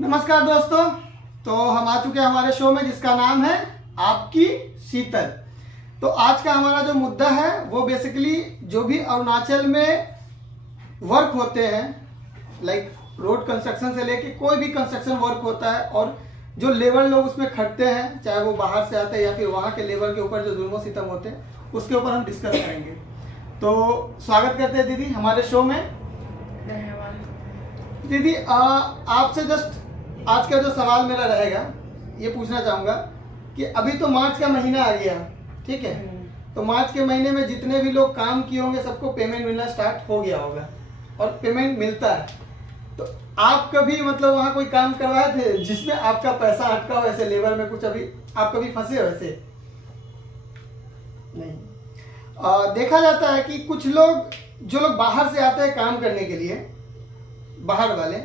नमस्कार दोस्तों, तो हम आ चुके हैं हमारे शो में जिसका नाम है आपकी शीतल। तो आज का हमारा जो मुद्दा है वो बेसिकली जो भी अरुणाचल में वर्क होते हैं, लाइक रोड कंस्ट्रक्शन से लेके कोई भी कंस्ट्रक्शन वर्क होता है और जो लेबर लोग उसमें खटते हैं, चाहे वो बाहर से आते हैं या फिर वहाँ के लेबर के ऊपर जो जुल्म सितम होते हैं, उसके ऊपर हम डिस्कस करेंगे। तो स्वागत करते हैं दीदी हमारे शो में। धन्यवाद। दीदी आपसे जस्ट आज का जो सवाल मेरा रहेगा ये पूछना चाहूंगा कि अभी तो मार्च का महीना आ गया, ठीक है? तो मार्च के महीने में जितने भी लोग काम किए होंगे सबको पेमेंट मिलना स्टार्ट हो गया होगा और पेमेंट मिलता है। तो आप कभी मतलब वहाँ कोई काम करवाए थे जिसमें आपका पैसा अटका हो, ऐसे लेबर में कुछ अभी आप कभी फंसे हो ऐसे? नहीं। देखा जाता है कि कुछ लोग जो लोग बाहर से आते हैं काम करने के लिए, बाहर वाले,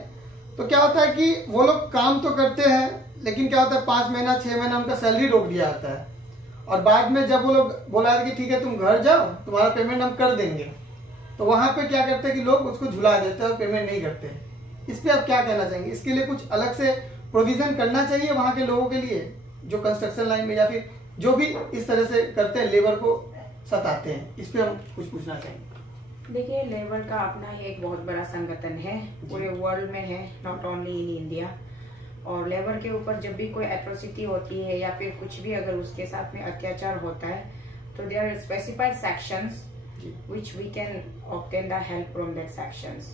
तो क्या होता है कि वो लोग काम तो करते हैं लेकिन क्या होता है 5 महीना 6 महीना उनका सैलरी रोक दिया जाता है और बाद में जब वो लोग बोला कि ठीक है तुम घर जाओ, तुम्हारा पेमेंट हम कर देंगे, तो वहां पे क्या करते हैं कि लोग उसको झुला देते हैं और पेमेंट नहीं करते। इस पे आप क्या कहना चाहेंगे? इसके लिए कुछ अलग से प्रोविजन करना चाहिए वहां के लोगों के लिए जो कंस्ट्रक्शन लाइन में या फिर जो भी इस तरह से करते हैं, लेबर को सताते हैं? इस पे हम कुछ पूछना चाहेंगे। देखिए, लेबर का अपना ही एक बहुत बड़ा संगठन है, पूरे वर्ल्ड में है, नॉट ओनली इन इंडिया। और लेबर के ऊपर जब भी कोई एट्रोसिटी होती है या फिर कुछ भी अगर उसके साथ में अत्याचार होता है तो there are specified sections which we can obtain the help from that sections.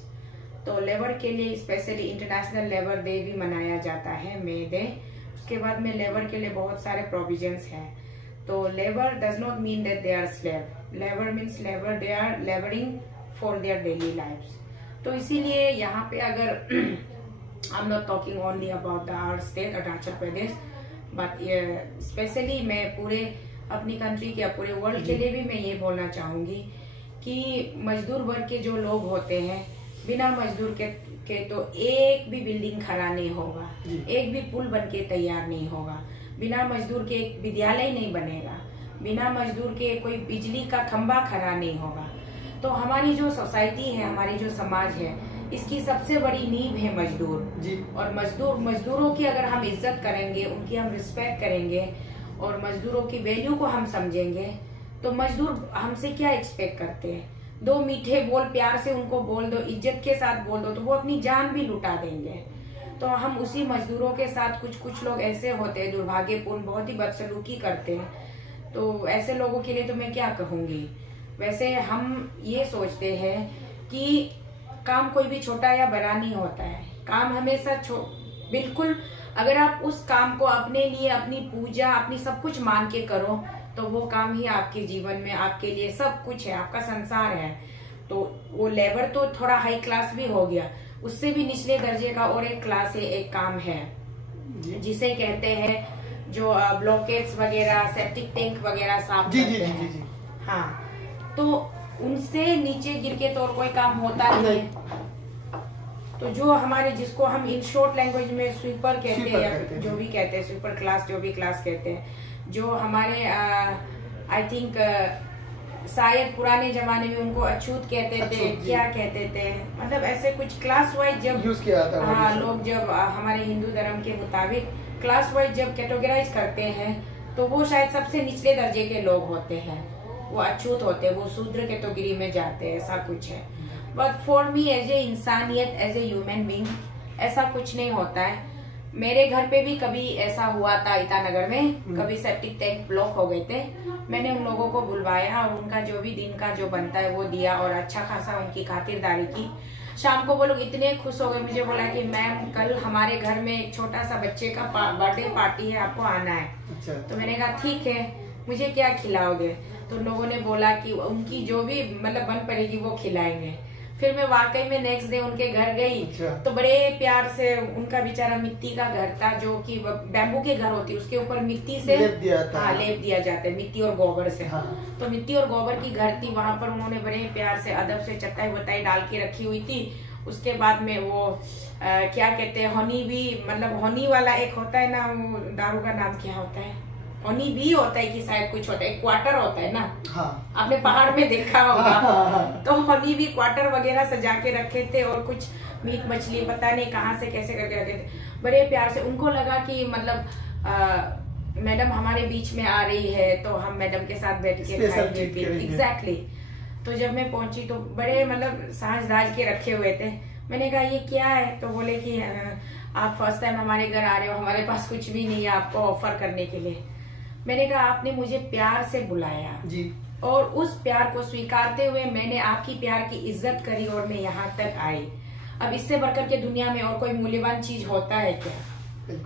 तो लेबर के लिए स्पेशली इंटरनेशनल लेबर डे भी मनाया जाता है, मे डे। उसके बाद में लेबर के लिए बहुत सारे प्रोविजंस हैं। तो labour does not mean that they are slave. Labour means labour, they are labouring for their daily lifes. तो इसीलिए यहाँ पे अगर I am not talking only about the our state Arunachal Pradesh, but specially मैं पूरे अपनी कंट्री के पूरे वर्ल्ड के लिए भी मैं ये बोलना चाहूंगी कि मजदूर वर्ग के जो लोग होते हैं, बिना मजदूर के तो एक भी बिल्डिंग खड़ा नहीं होगा, एक भी पुल बन के तैयार नहीं होगा, बिना मजदूर के एक विद्यालय नहीं बनेगा, बिना मजदूर के कोई बिजली का खंभा खड़ा नहीं होगा। तो हमारी जो सोसाइटी है, हमारी जो समाज है, इसकी सबसे बड़ी नींव है मजदूर जी। और मजदूरों की अगर हम इज्जत करेंगे, उनकी हम रिस्पेक्ट करेंगे और मजदूरों की वैल्यू को हम समझेंगे, तो मजदूर हमसे क्या एक्सपेक्ट करते हैं? 2 मीठे बोल प्यार से उनको बोल दो, इज्जत के साथ बोल दो, तो वो अपनी जान भी लुटा देंगे। तो हम उसी मजदूरों के साथ कुछ लोग ऐसे होते हैं दुर्भाग्यपूर्ण, बहुत ही बदसलूकी करते हैं। तो ऐसे लोगों के लिए तो मैं क्या कहूंगी। वैसे हम ये सोचते हैं कि काम कोई भी छोटा या बड़ा नहीं होता है। काम हमेशा बिल्कुल, अगर आप उस काम को अपने लिए, अपनी पूजा, अपनी सब कुछ मान के करो तो वो काम ही आपके जीवन में आपके लिए सब कुछ है, आपका संसार है। तो वो लेबर तो थोड़ा हाई क्लास भी हो गया, उससे भी निचले दर्जे का और एक क्लास है, एक काम है जिसे कहते हैं जो ब्लॉकेट्स वगैरह, सेप्टिक टैंक वगैरह साफ करते हैं। हाँ, तो उनसे नीचे गिर के तो और कोई काम होता नहीं है। तो जो हमारे, जिसको हम इन शॉर्ट लैंग्वेज में स्वीपर कहते हैं या जो भी कहते हैं, स्वीपर क्लास, जो भी क्लास कहते हैं, जो हमारे आई थिंक शायद पुराने जमाने में उनको अछूत कहते थे, क्या कहते थे, मतलब ऐसे कुछ क्लास वाइज जब यूज किया था। हाँ, लोग जब हमारे हिंदू धर्म के मुताबिक क्लास वाइज जब कैटेगराइज करते हैं तो वो शायद सबसे निचले दर्जे के लोग होते हैं, वो अछूत होते हैं, वो शूद्र कैटेगरी में जाते हैं, ऐसा कुछ है। But for me as a इंसानियत, एज ए ह्यूमन बीइंग, ऐसा कुछ नहीं होता है। मेरे घर पे भी कभी ऐसा हुआ था, ईटानगर में कभी सेप्टिक टैंक ब्लॉक हो गए थे। मैंने उन लोगों को बुलवाया और उनका जो भी दिन का जो बनता है वो दिया और अच्छा खासा उनकी खातिरदारी की। शाम को वो लोग इतने खुश हो गए, मुझे बोला कि मैम कल हमारे घर में एक छोटा सा बच्चे का बर्थडे पार्टी है, आपको आना है। अच्छा। तो मैंने कहा ठीक है, मुझे क्या खिलाओगे? तो लोगों ने बोला कि उनकी जो भी मतलब बन पड़ेगी वो खिलाएंगे। फिर मैं वाकई में नेक्स्ट डे उनके घर गई। तो बड़े प्यार से उनका बेचारा मिट्टी का घर था, जो कि बैम्बू के घर होती है, उसके ऊपर मिट्टी से लेप दिया जाता है, मिट्टी और गोबर से। तो मिट्टी और गोबर की घर थी, वहां पर उन्होंने बड़े प्यार से अदब से चटाई वटाई डाल के रखी हुई थी। उसके बाद में वो क्या कहते हैं, हनी भी, मतलब हनी वाला एक होता है ना, वो दारू का नाम क्या होता है, हनी भी होता है कि शायद कुछ होता है, क्वार्टर होता है ना। हाँ। आपने पहाड़ में देखा होगा। तो हनी भी क्वार्टर वगैरह सजा के रखे थे, और कुछ मीट मछली पता नहीं कहाँ से कैसे करके रखे थे। बड़े प्यार से उनको लगा कि मतलब मैडम हमारे बीच में आ रही है, तो हम मैडम के साथ बैठ के खाएंगे। एग्जैक्टली। तो जब मैं पहुंची तो बड़े मतलब साज दाज के रखे हुए थे। मैंने कहा ये क्या है, तो बोले कि आप फर्स्ट टाइम हमारे घर आ रहे हो, हमारे पास कुछ भी नहीं है आपको ऑफर करने के लिए। मैंने कहा आपने मुझे प्यार से बुलाया जी, और उस प्यार को स्वीकारते हुए मैंने आपकी प्यार की इज्जत करी और मैं यहाँ तक आई। अब इससे बढ़कर के दुनिया में और कोई मूल्यवान चीज होता है क्या?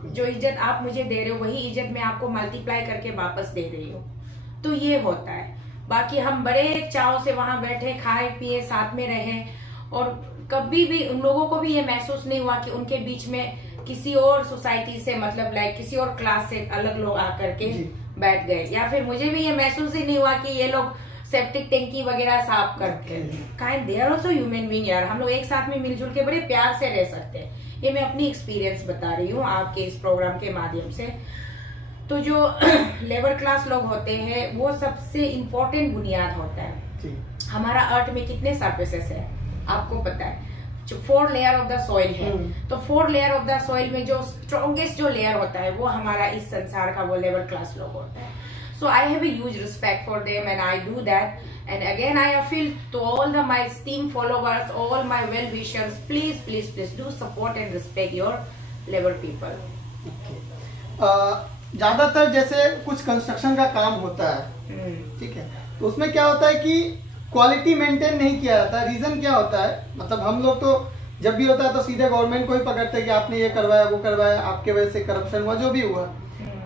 जो इज्जत आप मुझे दे रहे हो, वही इज्जत मैं आपको मल्टीप्लाई करके वापस दे रही हूँ। तो ये होता है। बाकी हम बड़े चाव से वहां बैठे, खाए पिए, साथ में रहे, और कभी भी उन लोगों को भी ये महसूस नहीं हुआ कि उनके बीच में किसी और सोसाइटी से, मतलब लाइक किसी और क्लास से अलग लोग आकर के बैठ गए, या फिर मुझे भी ये महसूस ही नहीं हुआ कि ये लोग सेप्टिक टैंकी वगैरह साफ करते हैं। Kind they are also human being यार, हम लोग एक साथ में मिलजुल के बड़े प्यार से रह सकते हैं। ये मैं अपनी एक्सपीरियंस बता रही हूँ आपके इस प्रोग्राम के माध्यम से। तो जो लेबर क्लास लोग होते हैं, वो सबसे इम्पोर्टेंट बुनियाद होता है। हमारा अर्थ में कितने सर्फेसेस है आपको पता है, 4 लेयर ऑफ द सॉइल है। तो 4 लेयर ऑफ द सॉइल में जो स्ट्रॉन्गेस्ट जो लेयर होता है, वो हमारा इस संसार का वो लेबर क्लास लोग होता है। So I have a huge respect for them, and I do that. And again, I appeal to all my esteemed followers, all my well-wishers, please, please, please do support and respect your labor people. ज्यादातर जैसे कुछ construction का काम होता है, ठीक है, तो उसमें क्या होता है कि क्वालिटी मेंटेन नहीं किया जाता। रीजन क्या होता है, मतलब हम लोग तो जब भी होता है तो सीधे गवर्नमेंट को ही पकड़ते हैं कि आपने ये करवाया वो करवाया, आपके वजह से करप्शन हुआ, जो भी हुआ।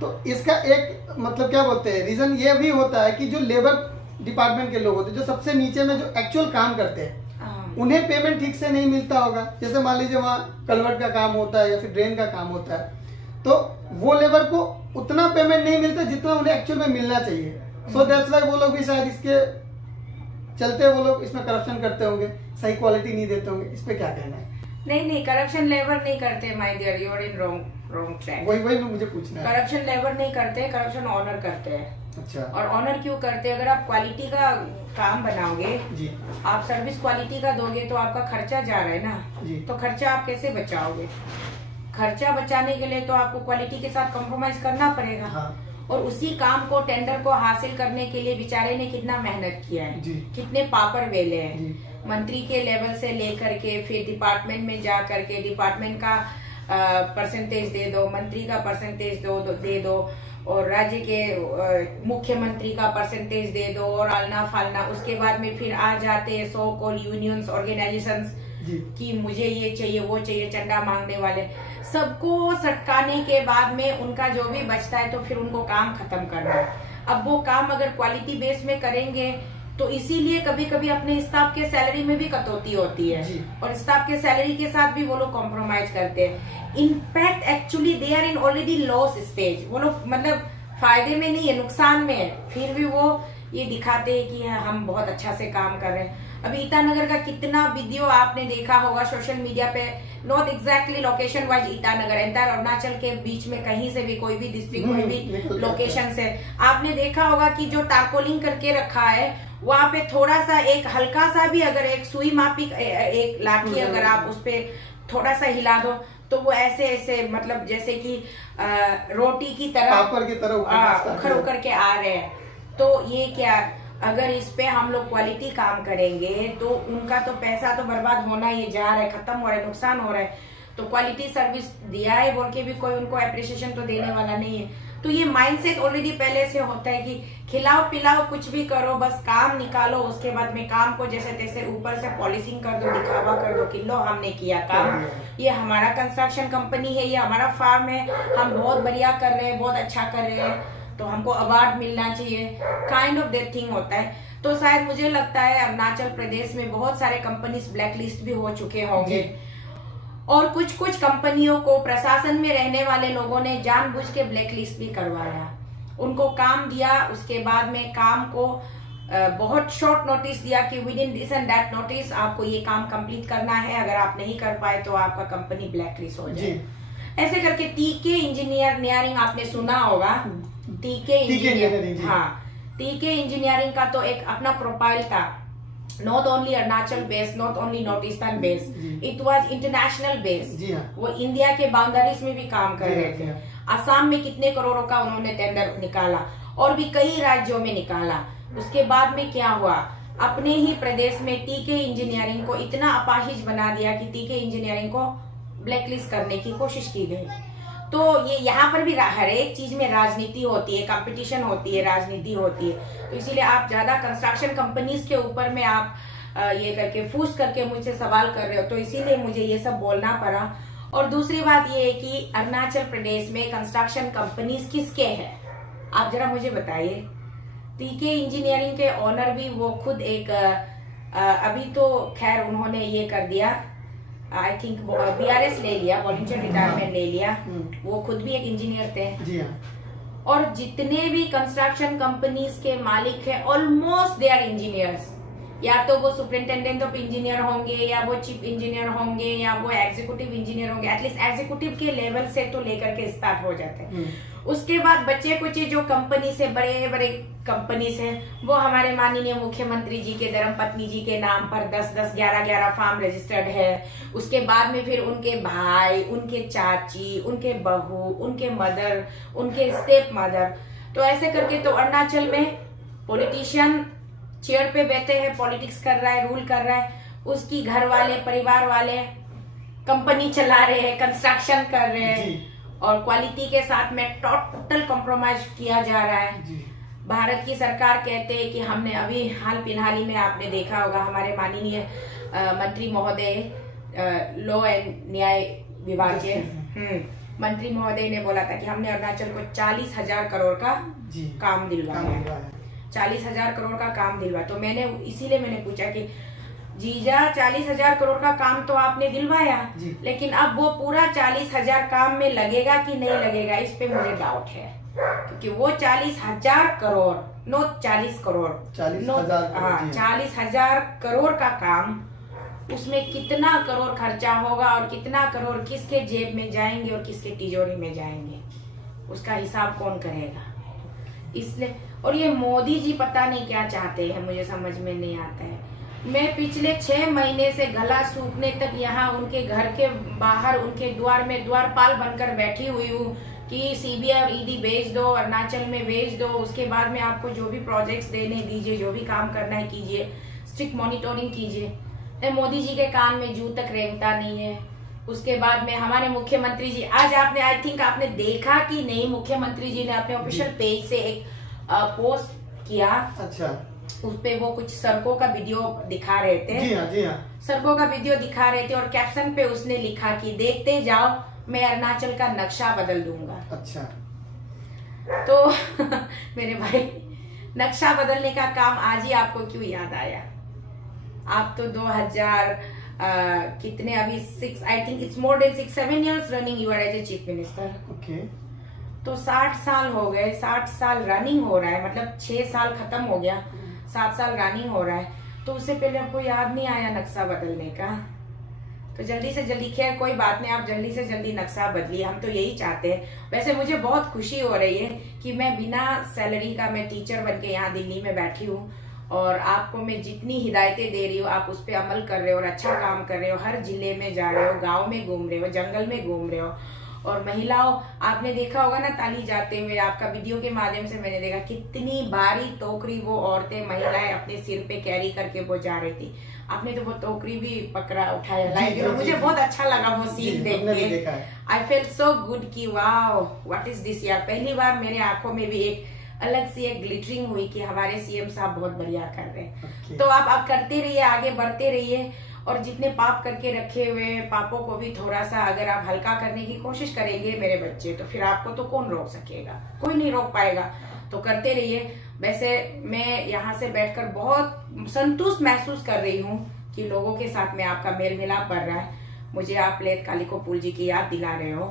तो इसका एक मतलब क्या बोलते हैं, रीजन ये भी होता है कि जो लेबर डिपार्टमेंट के लोग होते हैं, जो सबसे नीचे में जो एक्चुअल काम करते हैं, उन्हें पेमेंट ठीक से नहीं मिलता होगा। जैसे मान लीजिए वहाँ कलवर्ट का काम होता है या फिर ड्रेन का काम होता है, तो वो लेबर को उतना पेमेंट नहीं मिलता जितना उन्हें एक्चुअल में मिलना चाहिए। सो दैट्स व्हाई वो लोग भी शायद इसके चलते वो लोग इसमें करप्शन करते होंगे, सही क्वालिटी नहीं देते होंगे। इस पे क्या कहना है? नहीं, करप्शन लेबर नहीं करते my dear, you are in wrong track. वही मुझे पूछना है। करप्शन लेबर नहीं करते, करप्शन ऑनर करते हैं। अच्छा। और ऑनर क्यों करते हैं? अगर आप क्वालिटी का काम बनाओगे जी, आप सर्विस क्वालिटी का दोगे, तो आपका खर्चा जा रहा है ना जी, तो खर्चा आप कैसे बचाओगे? खर्चा बचाने के लिए तो आपको क्वालिटी के साथ कॉम्प्रोमाइज करना पड़ेगा। हाँ। और उसी काम को, टेंडर को हासिल करने के लिए बेचारे ने कितना मेहनत किया है, कितने पापड़ बेले हैं, मंत्री के लेवल से लेकर के फिर डिपार्टमेंट में जा करके डिपार्टमेंट का परसेंटेज दे दो, मंत्री का परसेंटेज दे दो, और राज्य के मुख्यमंत्री का परसेंटेज दे दो, और आलना फालना। उसके बाद में फिर आ जाते हैं सो कॉल यूनियंस, ऑर्गेनाइजेशंस कि मुझे ये चाहिए वो चाहिए, चंदा मांगने वाले। सबको सटकाने के बाद में उनका जो भी बचता है, तो फिर उनको काम खत्म करना है। अब वो काम अगर क्वालिटी बेस में करेंगे, तो इसीलिए कभी कभी अपने स्टाफ के सैलरी में भी कटौती होती है, और स्टाफ के सैलरी के साथ भी वो लोग कॉम्प्रोमाइज करते हैं। In fact actually they are in already loss stage. वो लोग मतलब फायदे में नहीं है, नुकसान में है, फिर भी वो ये दिखाते हैं कि हम बहुत अच्छा से काम कर रहे हैं। अभी ईटानगर का कितना वीडियो आपने देखा होगा सोशल मीडिया पे, not exactly location wise Itanagar, entire Arunachal के बीच में कहीं से भी कोई भी डिस्ट्रिक्ट कोई भी लोकेशन से आपने देखा होगा कि जो टार्पोलिंग करके रखा है, वहां पे थोड़ा सा एक हल्का सा भी अगर एक सुई मापी एक लाठी अगर आप उस पे थोड़ा सा हिला दो, तो वो ऐसे ऐसे मतलब जैसे कि रोटी की तरह उखड़ उखड़ के आ रहे हैं। तो ये क्या, अगर इस पे हम लोग क्वालिटी काम करेंगे, तो उनका तो पैसा तो बर्बाद होना ही जा रहा है, खत्म हो रहा है, नुकसान हो रहा है। तो क्वालिटी सर्विस दिया है बोल के भी कोई उनको अप्रिसिएशन तो देने वाला नहीं है। तो ये माइंडसेट ऑलरेडी पहले से होता है कि खिलाओ पिलाओ कुछ भी करो, बस काम निकालो, उसके बाद में काम को जैसे तैसे ऊपर से पॉलिशिंग कर दो, दिखावा कर दो कि लो हमने किया काम, ये हमारा कंस्ट्रक्शन कंपनी है, ये हमारा फार्म है, हम बहुत बढ़िया कर रहे हैं, बहुत अच्छा कर रहे हैं, तो हमको अवार्ड मिलना चाहिए, काइंड ऑफ दैट थिंग होता है। तो तो शायद मुझे लगता है अरुणाचल प्रदेश में बहुत सारे कंपनीज ब्लैकलिस्ट भी हो चुके होंगे, और कुछ कुछ कंपनियों को प्रशासन में रहने वाले लोगों ने जानबूझ के ब्लैकलिस्ट भी करवाया। उनको काम दिया, उसके बाद में काम को बहुत शॉर्ट नोटिस दिया कि with in this and that notice आपको ये काम कंप्लीट करना है, अगर आप नहीं कर पाए तो आपका कंपनी ब्लैकलिस्ट हो जाए। ऐसे करके टीके इंजीनियरिंग आपने सुना होगा, टीके इंजीनियरिंग, हाँ, टीके इंजीनियरिंग का तो एक अपना प्रोफाइल था, not only Arunachal based, not only north eastern based, it was international based. वो इंडिया के बाउंड्रीज में भी काम कर रहे थे। असम में कितने करोड़ों का उन्होंने टेंडर निकाला, और भी कई राज्यों में निकाला। उसके बाद में क्या हुआ, अपने ही प्रदेश में टीके इंजीनियरिंग को इतना अपाहिज बना दिया कि टीके इंजीनियरिंग को ब्लैकलिस्ट करने की कोशिश की गई। तो ये यहाँ पर भी हर एक चीज में राजनीति होती है, कंपटीशन होती है, राजनीति होती है। तो इसीलिए आप ज्यादा कंस्ट्रक्शन कंपनीज के ऊपर में आप ये करके फूस करके मुझसे सवाल कर रहे हो, तो इसीलिए मुझे ये सब बोलना पड़ा। और दूसरी बात ये है कि अरुणाचल प्रदेश में कंस्ट्रक्शन कंपनीज किसके हैं, आप जरा मुझे बताइए। टीके इंजीनियरिंग के ऑनर भी वो खुद एक अभी तो खैर उन्होंने ये कर दिया, आई थिंक BRS ले लिया, वॉलंटियर रिटायरमेंट ले लिया, वो खुद भी एक इंजीनियर थे। जी हाँ। और जितने भी कंस्ट्रक्शन कंपनीज के मालिक हैं ऑलमोस्ट दे आर इंजीनियर्स, या तो वो सुपरिंटेंडेंट ऑफ इंजीनियर होंगे, या वो चीफ इंजीनियर होंगे, या वो एग्जीक्यूटिव इंजीनियर होंगे। एटलीस्ट एग्जीक्यूटिव के लेवल से तो लेकर के स्टार्ट हो जाते हैं। उसके बाद बच्चे कुछ जो कंपनी से बड़े बड़े कंपनीज हैं, वो हमारे माननीय मुख्यमंत्री जी के धर्मपत्नी जी के नाम पर 10-10, 11-11 फार्म रजिस्टर्ड है। उसके बाद में फिर उनके भाई, उनके चाची, उनके बहू, उनके मदर, उनके स्टेप मदर। तो ऐसे करके तो अरुणाचल में पॉलिटिशियन चेयर पे बैठे हैं, पॉलिटिक्स कर रहा है, रूल कर रहा है, उसकी घर वाले, परिवार वाले कंपनी चला रहे हैं, कंस्ट्रक्शन कर रहे हैं, और क्वालिटी के साथ में टोटल कॉम्प्रोमाइज किया जा रहा है। भारत की सरकार कहते हैं कि हमने अभी हाल फिलहाल ही में आपने देखा होगा, हमारे माननीय मंत्री महोदय लॉ एंड न्याय विभाग के मंत्री महोदय ने बोला था कि हमने अरुणाचल को 40,000 करोड़ का काम दिलवाया, 40,000 करोड़ का काम दिलवा। तो मैंने इसीलिए मैंने पूछा कि जीजा 40,000 करोड़ का काम तो आपने दिलवाया, लेकिन अब वो पूरा 40,000 काम में लगेगा कि नहीं लगेगा, इस पे मुझे डाउट है। क्योंकि वो 40,000 करोड़, नो 40 करोड़, 40,000 करोड़ का काम, उसमें कितना करोड़ खर्चा होगा और कितना करोड़ किसके जेब में जाएंगे और किसके तिजोरी में जाएंगे, उसका हिसाब कौन करेगा। इसलिए, और ये मोदी जी पता नहीं क्या चाहते हैं, मुझे समझ में नहीं आता है। मैं पिछले 6 महीने से गला सूखने तक यहाँ उनके घर के बाहर, उनके द्वार में द्वारपाल बनकर बैठी हुई हूँ कि CBI और ED भेज दो, अरुणाचल में भेज दो, उसके बाद में आपको जो भी प्रोजेक्ट्स देने दीजिए, जो भी काम करना है कीजिए, स्ट्रिक्ट मॉनिटरिंग कीजिए। मोदी जी के कान में जू तक रेंगता नहीं है। उसके बाद में हमारे मुख्यमंत्री जी, आज आपने, आई थिंक आपने देखा कि नहीं, मुख्यमंत्री जी ने अपने ऑफिशियल पेज से एक पोस्ट किया। अच्छा। उस पे वो कुछ सड़कों का वीडियो दिखा रहे थे। जी हाँ, जी हाँ। सड़कों का वीडियो दिखा रहे थे, और कैप्शन पे उसने लिखा कि देखते जाओ, मैं अरुणाचल का नक्शा बदल दूंगा। अच्छा। तो मेरे भाई, नक्शा बदलने का काम आज ही आपको क्यों याद आया? आप तो 2000 कितने अभी 6, I think it's more than 6-7 years running you are as a chief minister. Okay. तो 60 साल हो गए, 60 साल रनिंग हो रहा है, मतलब 6 साल खत्म हो गया, 7 साल रनिंग हो रहा है। तो उससे पहले आपको याद नहीं आया नक्शा बदलने का? तो जल्दी से जल्दी, खैर कोई बात नहीं, आप जल्दी से जल्दी नक्शा बदलिए, हम तो यही चाहते हैं। वैसे मुझे बहुत खुशी हो रही है कि मैं बिना सैलरी का, मैं टीचर बन के यहाँ दिल्ली में बैठी हूँ, और आपको मैं जितनी हिदायतें दे रही हूँ आप उस पर अमल कर रहे हो और अच्छा काम कर रहे हो। हर जिले में जा रहे हो, गाँव में घूम रहे हो, जंगल में घूम रहे हो। और महिलाओं, आपने देखा होगा ना ताली जाते हुए, आपका वीडियो के माध्यम से मैंने देखा कितनी भारी टोकरी वो औरतें, महिलाएं अपने सिर पे कैरी करके वो जा रही थी। आपने तो वो टोकरी भी पकड़ा, उठाया, लाइक मुझे बहुत अच्छा लगा वो सीन देख के। आई फेल्ट सो गुड कि वाओ, व्हाट इज दिस यार। पहली बार मेरे आंखों में भी एक अलग सी एक ग्लिटरिंग हुई कि हमारे CM साहब बहुत बढ़िया कर रहे हैं। तो आप करते रहिए, आगे बढ़ते रहिए, और जितने पाप करके रखे हुए पापों को भी थोड़ा सा अगर आप हल्का करने की कोशिश करेंगे मेरे बच्चे, तो फिर आपको तो कौन रोक सकेगा? कोई नहीं रोक पाएगा। तो करते रहिए। वैसे मैं यहाँ से बैठकर बहुत संतुष्ट महसूस कर रही हूँ कि लोगों के साथ में आपका मेल मिलाप बढ़ रहा है। मुझे आप लेत कालिकोपुल जी की याद दिला रहे हो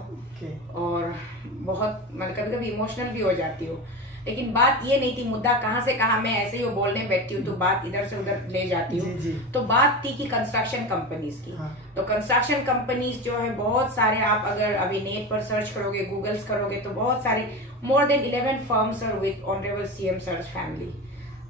और बहुत मतलब कभी कभी इमोशनल भी हो जाती हूँ। लेकिन बात ये नहीं थी, मुद्दा कहाँ से कहाँ मैं ऐसे ही वो बोलने बैठती हूँ तो बात इधर से उधर ले जाती हूँ। तो बात थी कि कंस्ट्रक्शन कंपनीज की। तो कंस्ट्रक्शन कंपनीज जो है बहुत सारे, आप अगर अभी नेट पर सर्च करोगे, गूगल्स करोगे तो बहुत सारे more than 11 firms are with honourable CM search family.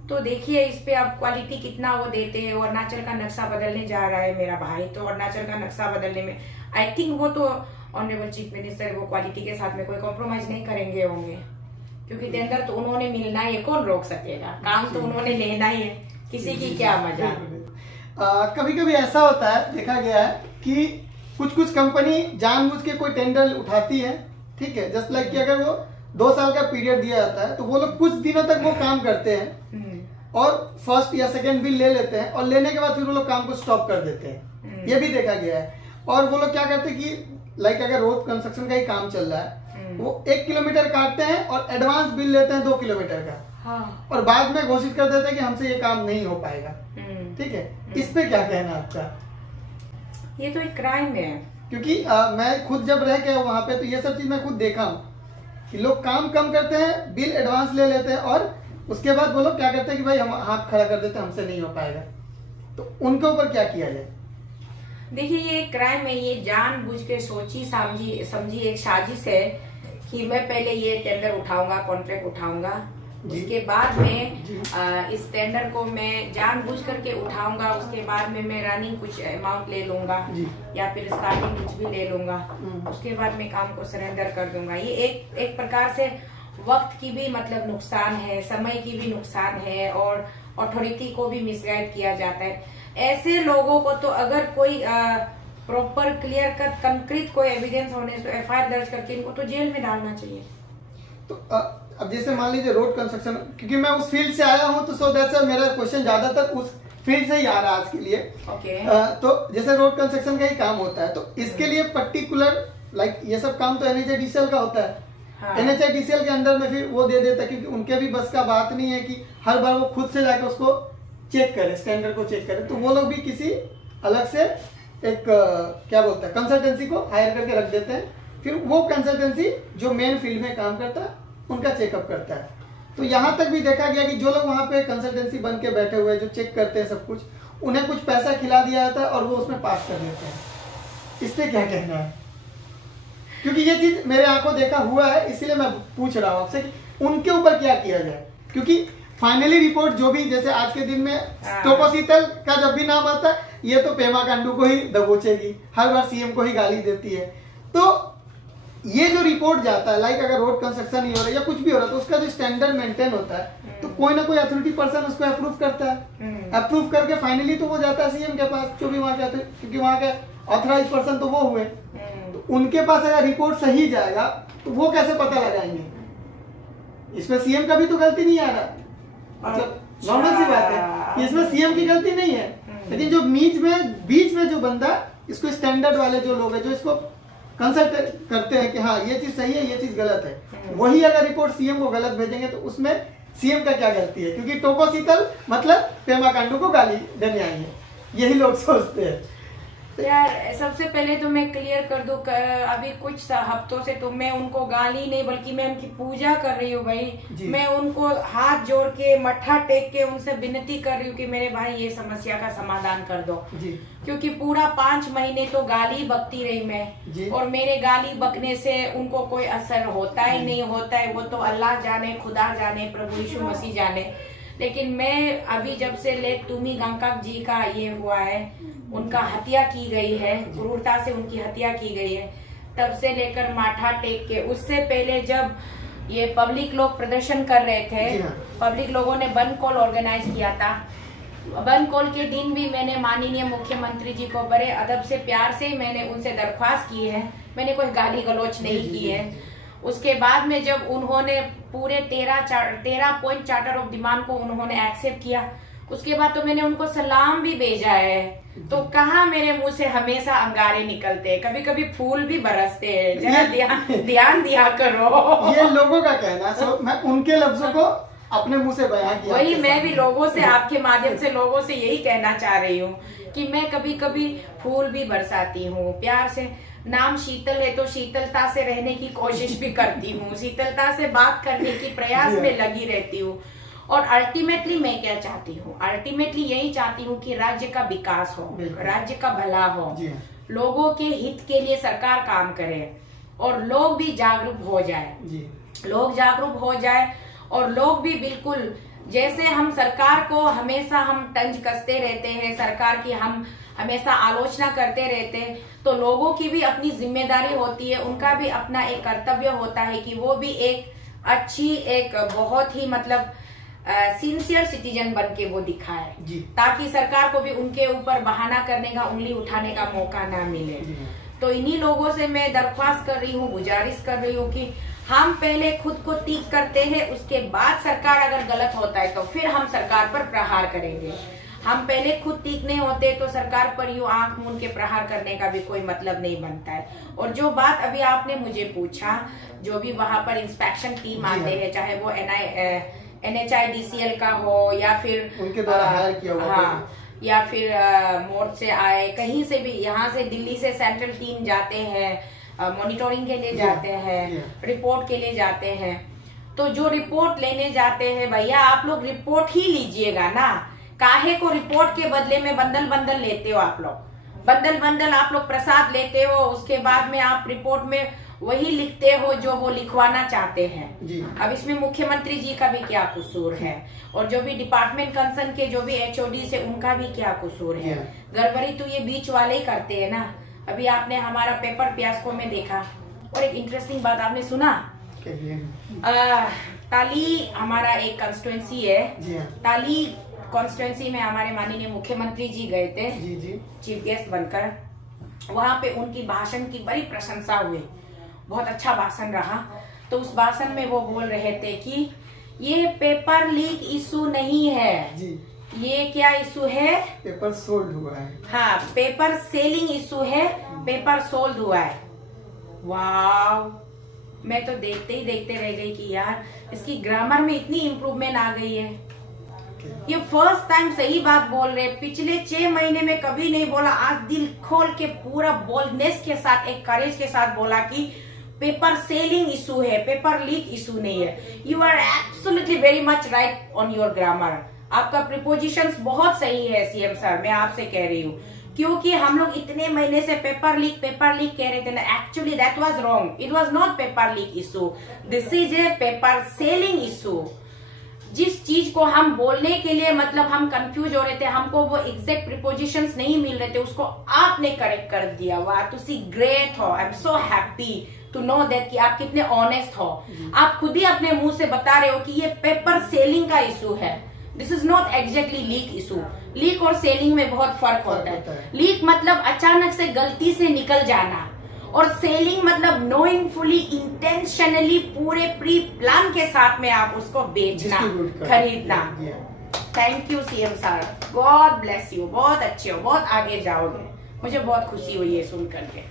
तो देखिए इस पे आप क्वालिटी कितना वो देते हैं। अरुणाचल का नक्शा बदलने जा रहा है मेरा भाई, तो अरुणाचल का नक्शा बदलने में आई थिंक वो तो ऑनरेबल चीफ मिनिस्टर वो क्वालिटी के साथ में कोई कॉम्प्रोमाइज नहीं करेंगे होंगे, क्योंकि टेंडर तो उन्होंने मिलना है, कौन रोक सकेगा, काम तो उन्होंने लेना ही है, किसी की क्या मजा। कभी कभी ऐसा होता है, देखा गया है कि कुछ कंपनी जानबूझ के कोई टेंडर उठाती है, ठीक है, जस्ट लाइक कि अगर वो 2 साल का पीरियड दिया जाता है तो वो लोग कुछ दिनों तक वो काम करते हैं और फर्स्ट या सेकंड बिल ले लेते हैं और लेने के बाद फिर वो लोग काम को स्टॉप कर देते हैं। ये भी देखा गया है। और वो लोग क्या करते हैं कि लाइक अगर रोड कंस्ट्रक्शन का ही काम चल रहा है, वो 1 किलोमीटर काटते हैं और एडवांस बिल लेते हैं 2 किलोमीटर का, और बाद में घोषित कर देते हैं कि हमसे ये काम नहीं हो पाएगा। ठीक है, इस पे क्या कहना आपका? ये तो एक क्राइम है, क्योंकि मैं खुद जब रह के वहां पे तो ये सब चीज मैं खुद देखा हूँ कि लोग काम कम करते हैं, बिल एडवांस ले लेते हैं और उसके बाद वो लोग क्या करते हैं कि भाई हम हाथ खड़ा कर देते हैं, हमसे नहीं हो पाएगा। तो उनके ऊपर क्या किया जाए? देखिए ये क्राइम है, ये जानबूझ के सोची समझी एक साजिश है कि मैं पहले ये टेंडर उठाऊंगा, कॉन्ट्रैक्ट उठाऊंगा, उसके बाद में इस टेंडर को मैं जानबूझ करके उठाऊंगा, उसके बाद में मैं रनिंग कुछ अमाउंट ले लूंगा या फिर स्टार्टिंग कुछ भी ले लूंगा, उसके बाद में काम को सरेंडर कर दूंगा। ये एक प्रकार से वक्त की भी मतलब नुकसान है, समय की भी नुकसान है और अथॉरिटी को भी मिसगाइड किया जाता है। ऐसे लोगों को तो अगर कोई प्रॉपर क्लियर कट कंक्रीट कोई एविडेंस होने तो एफआईआर दर्ज करके इनको तो जेल में डालना चाहिए। तो अब जैसे मान लीजिए रोड कंस्ट्रक्शन, क्योंकि मैं उस फील्ड से आया हूँ तो सो दैट्स मेरा क्वेश्चन ज्यादातर उस फील्ड से ही आ रहा है आज के लिए। तो जैसे रोड कंस्ट्रक्शन का ही काम होता है तो इसके लिए पर्टिकुलर लाइक ये सब काम तो NHIDCL का होता है। NHIDCL के अंदर में फिर वो दे देता है, क्योंकि उनके भी बस का बात नहीं है कि हर बार वो खुद से जाकर उसको चेक करे, स्टैंडर्ड को चेक करे। तो वो लोग भी किसी अलग से एक क्या बोलता है कंसल्टेंसी को हायर करके रख देते हैं, फिर वो कंसल्टेंसी जो मेन फील्ड में काम करता है उनका चेकअप करता है। तो यहाँ तक भी देखा गया कि जो लोग वहाँ पे कंसल्टेंसी बन के बैठे हुए जो चेक करते हैं सब कुछ, उन्हें कुछ पैसा खिला दिया जाता है और वो उसमें पास कर देते हैं। इस पे क्या कहना है? क्योंकि ये चीज मेरे आंखों देखा हुआ है, इसीलिए मैं पूछ रहा हूँ आपसे कि उनके ऊपर क्या किया जाए। क्योंकि फाइनली रिपोर्ट जो भी, जैसे आज के दिन में टोकोशीतल का जब भी नाम आता है ये तो पेमा खांडू को ही दबोचेगी, हर बार सीएम को ही गाली देती है। तो ये जो रिपोर्ट जाता है, लाइक अगर रोड कंस्ट्रक्शन ही हो रहा है या कुछ भी हो रहा है, तो उसका जो स्टैंडर्ड मेंटेन होता है तो कोई ना कोई अथॉरिटी पर्सन उसको अप्रूव करता है। अप्रूव करके फाइनली तो वो जाता है सीएम के पास, जो भी वहाँ के, क्योंकि वहाँ के ऑथराइज पर्सन तो वो हुए। तो उनके पास अगर रिपोर्ट सही जाएगा तो वो कैसे पता लगाएंगे? इसमें सीएम का भी तो गलती नहीं आ रहा, मतलब नॉर्मल सी बात है कि इसमें सीएम की गलती नहीं है, लेकिन जो बीच में जो बंदा इसको स्टैंडर्ड वाले जो लोग हैं जो इसको कंसल्ट करते हैं कि हाँ ये चीज सही है ये चीज गलत है, वही अगर रिपोर्ट सीएम को गलत भेजेंगे तो उसमें सीएम का क्या गलती है? क्योंकि टोकोशीतल मतलब पेमा खांडू को गाली देने आई है, यही लोग सोचते हैं। यार सबसे पहले तो मैं क्लियर कर दूं, अभी कुछ हफ्तों से तो मैं उनको गाली नहीं बल्कि मैं उनकी पूजा कर रही हूँ भाई। मैं उनको हाथ जोड़ के मत्था टेक के उनसे विनती कर रही हूँ कि मेरे भाई ये समस्या का समाधान कर दो जी। क्योंकि पूरा 5 महीने तो गाली बकती रही मैं, और मेरे गाली बकने से उनको कोई असर होता ही नहीं होता है, वो तो अल्लाह जाने, खुदा जाने, प्रभु यीशु मसीह जाने। लेकिन मैं अभी जब से लेट तुमी गंगकाक जी का ये हुआ है, उनका हत्या की गई है, क्रूरता से उनकी हत्या की गई है, तब से लेकर माथा टेक के, उससे पहले जब ये पब्लिक लोग प्रदर्शन कर रहे थे, पब्लिक लोगों ने बंद कॉल ऑर्गेनाइज किया था। बंद कॉल के दिन भी मैंने माननीय मुख्यमंत्री जी को बड़े अदब से प्यार से मैंने उनसे दरख्वास्त की है, मैंने कोई गाली गलौच नहीं की है। उसके बाद में जब उन्होंने पूरे 13 पॉइंट चार्टर ऑफ डिमांड को उन्होंने एक्सेप्ट किया, उसके बाद तो मैंने उनको सलाम भी भेजा है। तो कहाँ मेरे मुंह से हमेशा अंगारे निकलते हैं, कभी कभी फूल भी बरसते हैं, जरा ध्यान दिया करो। ये लोगों का कहना है, मैं उनके लफ्जों को अपने मुंह से बयां किया। वही मैं भी लोगों से, आपके माध्यम से लोगों से यही कहना चाह रही हूँ कि मैं कभी कभी फूल भी बरसाती हूँ प्यार से। नाम शीतल है तो शीतलता से रहने की कोशिश भी करती हूँ, शीतलता से बात करने की प्रयास में लगी रहती हूँ। और अल्टीमेटली मैं क्या चाहती हूँ, अल्टीमेटली यही चाहती हूँ कि राज्य का विकास हो, राज्य का भला हो, लोगों के हित के लिए सरकार काम करे और लोग भी जागरूक हो जाए, लोग जागरूक हो जाए और लोग भी बिल्कुल, जैसे हम सरकार को हमेशा हम तंज कसते रहते हैं, सरकार की हम हमेशा आलोचना करते रहते हैं, तो लोगों की भी अपनी जिम्मेदारी होती है, उनका भी अपना एक कर्तव्य होता है कि वो भी एक अच्छी, एक बहुत ही मतलब सिंसियर सिटीजन बन के वो दिखाए, ताकि सरकार को भी उनके ऊपर बहाना करने का, उंगली उठाने का मौका ना मिले। तो इन्हीं लोगों से मैं दरख्वास्त कर रही हूँ, गुजारिश कर रही हूँ कि हम पहले खुद को तीख करते हैं, उसके बाद सरकार अगर गलत होता है तो फिर हम सरकार पर प्रहार करेंगे। हम पहले खुद तीख नहीं होते तो सरकार पर यूं आंख मूंद के प्रहार करने का भी कोई मतलब नहीं बनता है। और जो बात अभी आपने मुझे पूछा, जो भी वहां पर इंस्पेक्शन टीम आते हैं, चाहे वो NHIDCL का हो या फिर उनके द्वारा हायर किया हुआ, हाँ, या फिर मोर्च से आए, कहीं से भी, यहाँ से दिल्ली से सेंट्रल टीम जाते हैं, मॉनिटरिंग के लिए जाते हैं, रिपोर्ट के लिए जाते हैं। तो जो रिपोर्ट लेने जाते हैं, भैया आप लोग रिपोर्ट ही लीजिएगा ना, काहे को रिपोर्ट के बदले में बंडल बंडल लेते हो आप लोग, बंडल बंडल आप लोग प्रसाद लेते हो, उसके बाद में आप रिपोर्ट में वही लिखते हो जो वो लिखवाना चाहते हैं जी। अब इसमें मुख्यमंत्री जी का भी क्या कसूर है, और जो भी डिपार्टमेंट कंसर्न के जो भी HOD से उनका भी क्या कसूर है। गड़बड़ी तो ये बीच वाले ही करते हैं ना। अभी आपने हमारा पेपर पियास्को में देखा, और एक इंटरेस्टिंग बात आपने सुना, ताली हमारा एक कंस्टिट्यूएंसी है, ताली कॉन्स्टिट्यूएंसी में हमारे माननीय मुख्यमंत्री जी गए थे चीफ गेस्ट बनकर। वहां पे उनकी भाषण की बड़ी प्रशंसा हुई, बहुत अच्छा भाषण रहा। तो उस भाषण में वो बोल रहे थे कि ये पेपर लीक इशू नहीं है जी। ये क्या इशू है? पेपर सोल्ड हुआ है। हाँ, पेपर सेलिंग इशू है, पेपर सोल्ड हुआ है। वाह, मैं तो देखते ही देखते रह गई कि यार इसकी ग्रामर में इतनी इम्प्रूवमेंट आ गई है। ये फर्स्ट टाइम सही बात बोल रहे, पिछले 6 महीने में कभी नहीं बोला, आज दिल खोल के पूरा बोल्डनेस के साथ, एक करेज के साथ बोला कि पेपर सेलिंग इशू है, पेपर लीक इशू नहीं है। You are absolutely very much right on your grammar. आपका प्रिपोजिशंस बहुत सही है सीएम सर, मैं आपसे कह रही हूँ, क्योंकि हम लोग इतने महीने से पेपर लीक कह रहे थे ना। Actually that was wrong, it was not paper leak issue, this is a paper selling issue. जिस चीज को हम बोलने के लिए मतलब हम कंफ्यूज हो रहे थे, हमको वो एग्जैक्ट प्रिपोजिशंस नहीं मिल रहे थे, उसको आपने करेक्ट कर दिया। वाह, तुसी ग्रेट हो, I am so happy to know that कि आप कितने ऑनेस्ट हो। आप खुद ही अपने मुंह से बता रहे हो कि ये पेपर सेलिंग का इशू है, this is not exactly leak issue. Leak और सेलिंग में बहुत फर्क होता है। लीक मतलब अचानक से गलती से निकल जाना, और सेलिंग मतलब नोइंगफुली, इंटेंशनली, पूरे प्री प्लान के साथ में आप उसको बेचना, खरीदना। Thank you CM sir, God bless you, बहुत अच्छे हो, बहुत आगे जाओगे। मुझे बहुत खुशी हुई है सुन करके।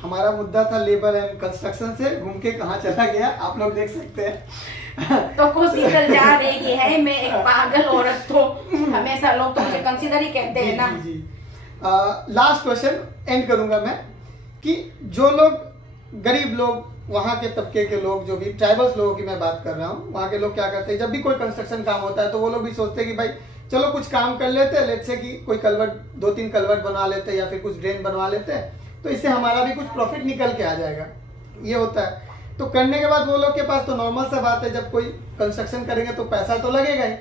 हमारा मुद्दा था लेबर एंड कंस्ट्रक्शन से घूम के कहाँ चला गया, आप लोग देख सकते हैं। तो को सीतल जा रही है, मैं एक पागल औरत, तो हमेशा लोग तो मुझे कंसीडर ही कहते हैं ना। लास्ट क्वेश्चन एंड करूंगा मैं कि जो लोग गरीब लोग, वहाँ के तबके के लोग, जो भी ट्राइबल्स लोगों की मैं बात कर रहा हूँ, वहाँ के लोग क्या करते हैं, जब भी कोई कंस्ट्रक्शन काम होता है तो वो लोग भी सोचते हैं कि भाई चलो कुछ काम कर लेते हैं, लेट्स से कि कोई कलवर्ट, 2-3 कलवर्ट बनवा लेते हैं या फिर कुछ ड्रेन बनवा लेते हैं, तो इससे हमारा भी कुछ प्रॉफिट निकल के आ जाएगा, ये होता है। तो करने के बाद वो लोग के पास तो नॉर्मल सा बात है, जब कोई कंस्ट्रक्शन करेंगे तो पैसा तो लगेगा ही।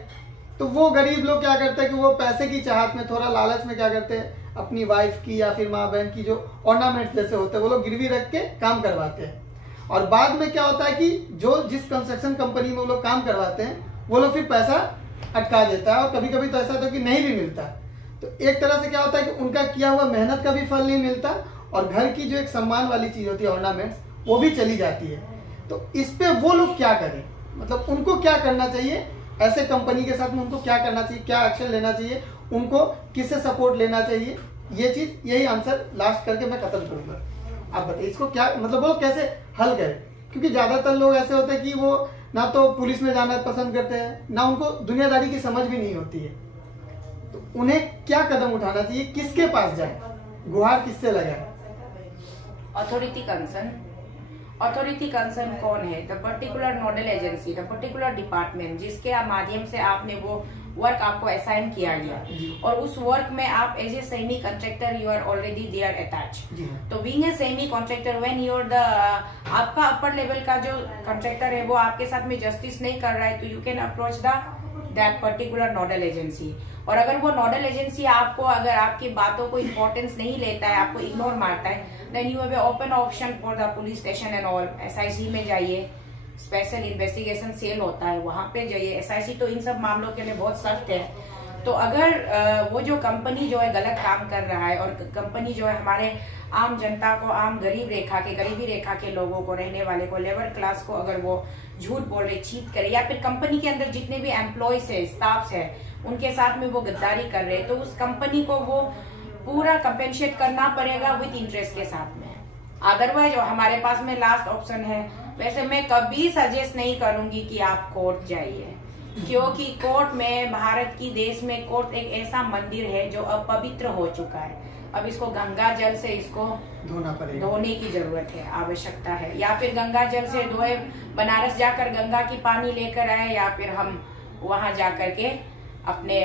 तो वो गरीब लोग क्या करते हैं कि वो पैसे की चाहत में, थोड़ा लालच में क्या करते हैं, अपनी वाइफ की या फिर माँ बहन की जो ऑर्नामेंट्स जैसे होते हैं वो लोग गिरवी रख के काम करवाते हैं। और बाद में क्या होता है कि जो जिस कंस्ट्रक्शन कंपनी में वो लोग काम करवाते हैं वो लोग फिर पैसा अटका देता है, और कभी कभी तो ऐसा होता है कि नहीं भी मिलता। तो एक तरह से क्या होता है कि उनका किया हुआ मेहनत का भी फल नहीं मिलता, और घर की जो एक सम्मान वाली चीज होती है, ऑर्नामेंट्स, वो भी चली जाती है। तो इस पे वो लोग क्या करें, मतलब उनको क्या करना चाहिए, ऐसे कंपनी के साथ में उनको क्या करना चाहिए, क्या एक्शन लेना चाहिए, उनको किससे सपोर्ट लेना चाहिए, ये चीज, यही आंसर लास्ट करके मैं खत्म करूंगा। आप बताइए इसको क्या मतलब वो कैसे हल करें, क्योंकि ज्यादातर लोग ऐसे होते हैं कि वो ना तो पुलिस में जाना पसंद करते हैं, ना उनको दुनियादारी की समझ भी नहीं होती है। तो उन्हें क्या कदम उठाना चाहिए, किसके पास जाए, गुहार किससे लगाए? ऑथोरिटी कंसर्न कौन है? The particular nodal agency, the particular department जिसके माध्यम से आपने वो वर्क आपको असाइन किया गया और उस वर्क में आप as a semi contractor you are already there attach. तो being a semi contractor when you are the आपका अपर लेवल का जो कॉन्ट्रैक्टर है वो आपके साथ में जस्टिस नहीं कर रहा है, तो you can approach that particular nodal agency. और अगर वो नोडल एजेंसी आपको अगर आपकी बातों को इम्पोर्टेंस नहीं लेता है, आपको इग्नोर मारता है, then you have open option for the police station and all. SIC में जाइए, स्पेशल इन्वेस्टिगेशन सेल होता है, वहां पे जाइए। SIC तो इन सब मामलों के लिए बहुत सख्त है। तो अगर वो जो कंपनी जो है गलत काम कर रहा है और कंपनी जो है हमारे आम जनता को, आम गरीबी रेखा के लोगों को, रहने वाले को, लेबर क्लास को अगर वो झूठ बोल रहे, चीट करे, या फिर कंपनी के अंदर जितने भी एम्प्लॉयज है, स्टाफ्स है, उनके साथ में वो गद्दारी कर रहे, तो उस कंपनी को वो पूरा कंपेंसेट करना पड़ेगा विद इंटरेस्ट के साथ में। अदरवाइज हमारे पास में लास्ट ऑप्शन है। वैसे मैं कभी सजेस्ट नहीं करूंगी कि आप कोर्ट जाइए, क्योंकि कोर्ट में, भारत की देश में कोर्ट एक ऐसा मंदिर है जो अपवित्र हो चुका है। अब इसको गंगा जल से इसको धोने की जरूरत है, आवश्यकता है। या फिर गंगा जल से धोए, बनारस जाकर गंगा की पानी लेकर आए, या फिर हम वहां जाकर के अपने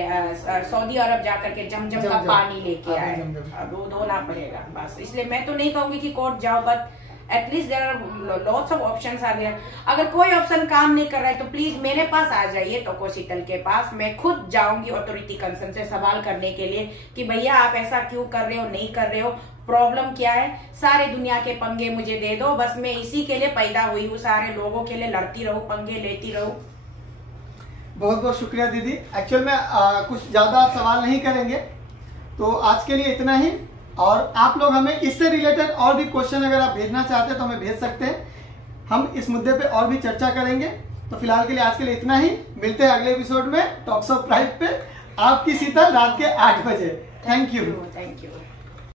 सऊदी अरब जाकर के जमजम का पानी लेके आए, अब वो धोना पड़ेगा बस। इसलिए मैं तो नहीं कहूंगी कि कोर्ट जाओ, but at least there are lots of options are there. अगर कोई ऑप्शन काम नहीं कर रहा है तो प्लीज मेरे पास आ जाइए, टोकोशीतल के पास। मैं खुद जाऊंगी ऑथोरिटी कंसर्न से सवाल करने के लिए कि भैया आप ऐसा क्यों कर रहे हो, नहीं कर रहे हो, प्रॉब्लम क्या है, सारे दुनिया के पंगे मुझे दे दो, बस मैं इसी के लिए पैदा हुई हूँ, सारे लोगों के लिए लड़ती रहूं, पंगे लेती रहूं। बहुत बहुत शुक्रिया दीदी। एक्चुअल में कुछ ज़्यादा सवाल नहीं करेंगे, तो आज के लिए इतना ही। और आप लोग हमें इससे रिलेटेड और भी क्वेश्चन अगर आप भेजना चाहते हैं तो हमें भेज सकते हैं, हम इस मुद्दे पे और भी चर्चा करेंगे। तो फिलहाल के लिए आज के लिए इतना ही, मिलते हैं अगले एपिसोड में टॉक्स ऑफ प्राइड पे, आपकी शीतल रात के 8 बजे। Thank you.